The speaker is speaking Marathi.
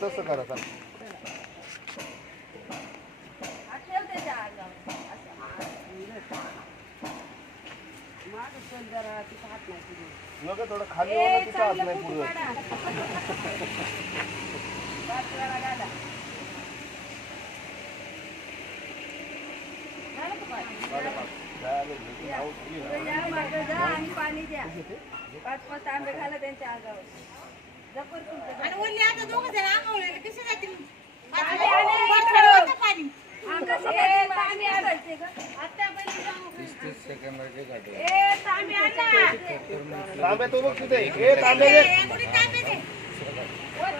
तसं करा नको थोडं खाली तिचा हात नाही पुढे पाणी द्या 5-5 आंबे घाला त्यांच्या अंगावर तांबे तो बघ तिथे तांबे